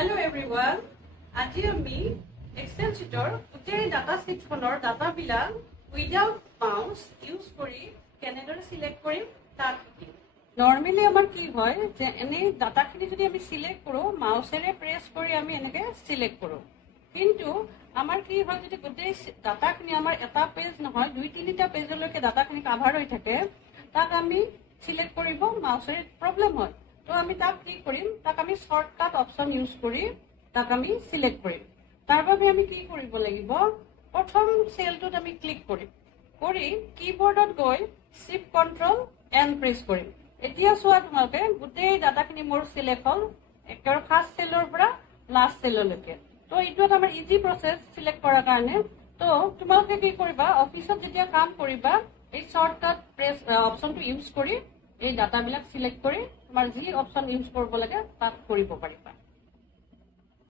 Hello everyone. আজি আমি Excel sheetor গোটেই ডাটা sheetখনৰ ডাটাবিলাক উইদাউট মাউস ইউজ কৰি কেনেদৰে সিলেক্ট কৰিম তাক শিকিম। নৰ্মালি আমাৰ কি হয় যে এনে ডাটাখিনি যদি আমি সিলেক্ট কৰো মাউসেৰে প্ৰেছ কৰি আমি এনেকে সিলেক্ট কৰো, কিন্তু আমাৰ কি হয় যদি গোটেই ডাটাখিনি আমাৰ এটা পেজ নহয় দুই তিনিটা পেজলৈকে ডাটাখিনি কভাৰ হৈ থাকে তাক আমি সিলেক্ট কৰিব মাউসেৰে প্ৰবলেম হয়। তো আমি তাক কি কৰিম, তাক আমি শৰ্টকাট অপশন ইউজ কৰি তাক আমি সিলেক্ট কৰিম। তাৰ বাবে আমি কি কৰিব লাগিব, প্ৰথম সেলটোত আমি ক্লিক কৰিম, কৰি কিবোৰ্ডত গৈ শিফট কন্ট্ৰোল এন প্ৰেছ কৰিম। এতিয়া চোৱা তোমালোকে গোটেই ডাটাখিনি মোৰ সিলেক্ট হল একেবাৰে ফাৰ্ষ্ট সেলৰ পৰা লাষ্ট সেললৈকে। তো এইটো এটা আমাৰ ইজি প্ৰসেস সিলেক্ট কৰাৰ কাৰণে। তো তোমালোকে কি কৰিবা, অফিসত যেতিয়া কাম কৰিবা এই শৰ্টকাট প্ৰেছ অপশনটো ইউজ কৰি এই ডাটাবিলাক সিলেক্ট কৰি তোমাৰ যি অপশন ইউজ কৰিব লাগে তাক কৰিব পাৰিবা।